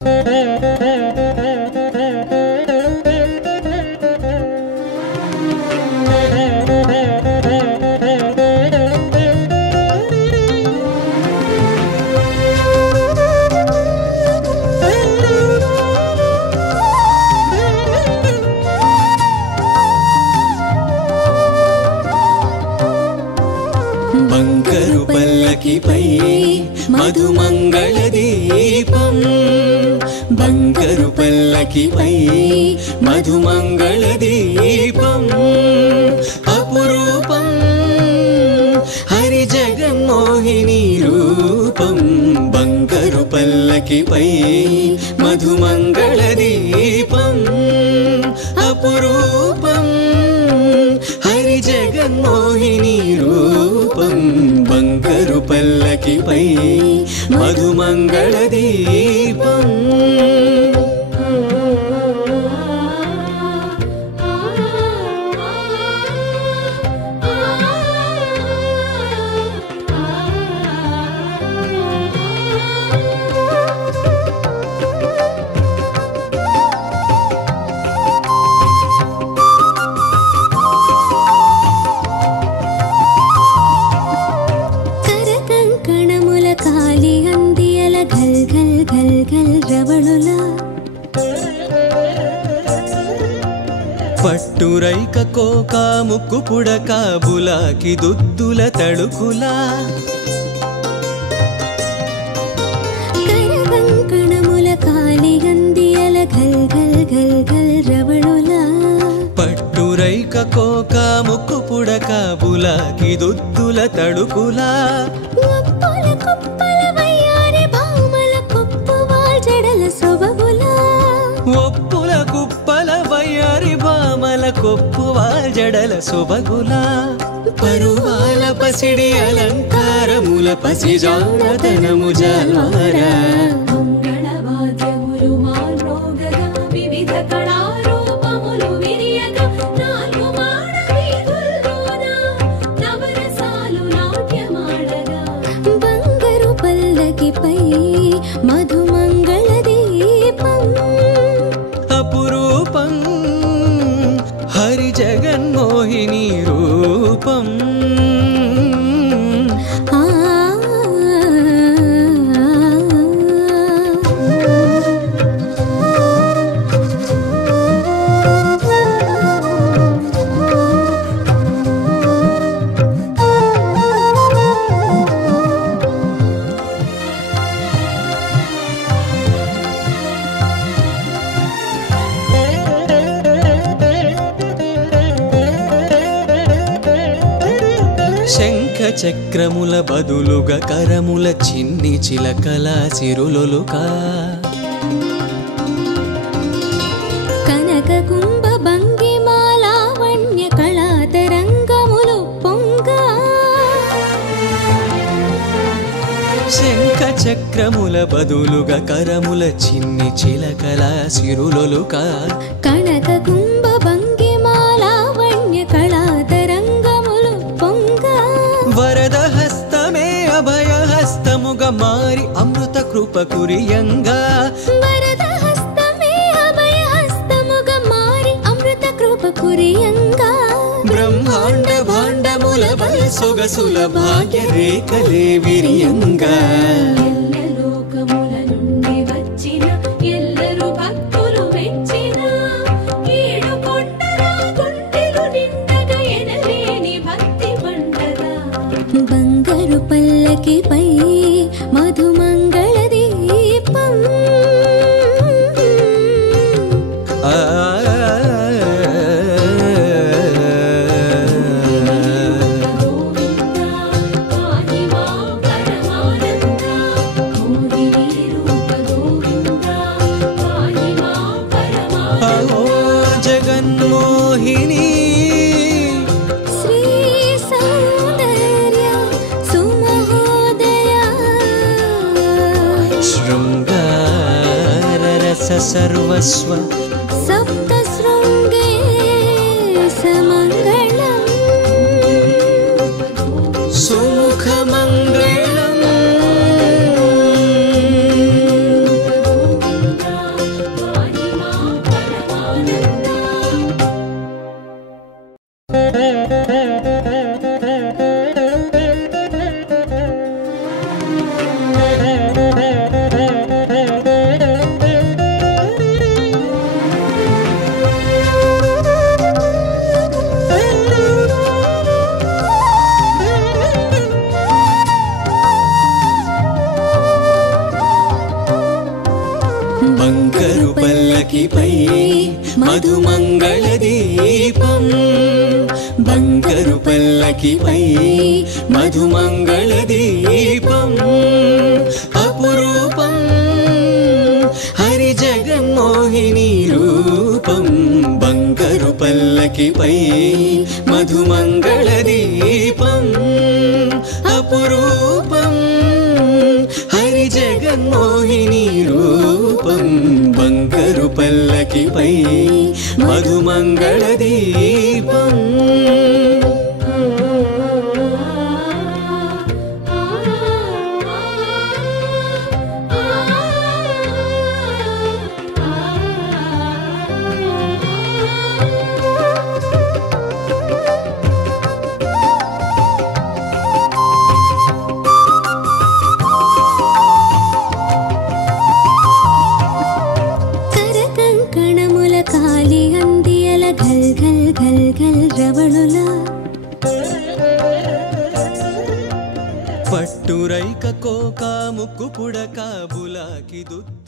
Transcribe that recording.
బంగారు పల్లకిపై మధుమంగళ దీపం, బంగారు పల్లకిపై మధుమంగళ దీపం, అపురూపం హరి జగన్మోహిని రూపం, బంగారు పల్లకిపై మధుమంగళ దీపం, అపురూపం హరి జగన్మోహిని రూపం, బంగారు పల్లకిపై మధుమంగళ దీపం. పట్టురైక కోక ముక్కు పుడక బులాకి దుద్దుల తడుకులా, కరకంకణముల కాలి గందియల ఘల్ ఘల్ ఘల్ ఘల్ రవళులా, పట్టురైక కోక ముక్కు పుడక బులాకి దుద్దుల తడుకులా, ఒప్పుల కుప్పల వయ్యారి భామల కుప్పువాల్ జడల సొబగులా, ఒప్పుల కుప్పల వయ్యారి భామల కొప్పువాల్ జడల సొబగులా, పరువాల పసిడి అలంకారముల పసిజానతనము జల్వారా, మంగళవాద్యములు మాల్రోగగా వివిధ కళారూపములు విరియగా, నాలుగు మాడ వీధుల్లోన నవరసాలు నాట్యమాడగా, బంగారు పల్లకిపై మధుమంగళ దీపం, అపురూపం హరి జగన్మోహిని రూపం. శంఖ చక్రముల బదులుగా కరముల చిన్ని చిలకల సిరులొలుకా, కనక కుంభ భంగిమాలావణ్య కళాతరంగములు పొంగా, శంఖ చక్రముల బదులుగా కరముల చిన్ని చిలకల సిరులొలుకా, కనక కుంభ భంగిమాలావణ్య కళాతరంగములు పొంగా, వరద హస్తమే అభయ హస్తముగా మారి అమృత కృప కురియంగా, వరద హస్తమే అభయ హస్తముగా మారి అమృత కృప కురియంగా, బ్రహ్మాండ భాండముల బల సొగసుల భాగ్య రేఖలే విరియంగా, లోకముల నుండి వచ్చిన ఎల్లరు భక్తులు మెచ్చిన ఏడు కొండల గుండెలు నిండగా ఎనలేని భక్తి పండగా, బంగారు పల్లకిపై మధుమంగళ దీపం, జగన్మోహిని శ్రీ సౌందర్య సుమహోదయ, శృంగార రస సర్వస్వ సప్త శృంగే సమంగళం, సుముఖమంగళం, బంగారు పల్లకిపై మధుమంగళ దీపం బంగారు పల్లకిపై మధుమంగళ దీపం అపురూపం హరి జగన్మోహిని రూపం బంగారు పల్లకిపై మధుమంగళ దీపం అపురూపం హరి జగన్మోహిని రూపం బంగారు పల్లకిపై మధుమంగళ దీపం పట్టురైక కోక ముక్కు పుడక బులాకి దుద్దు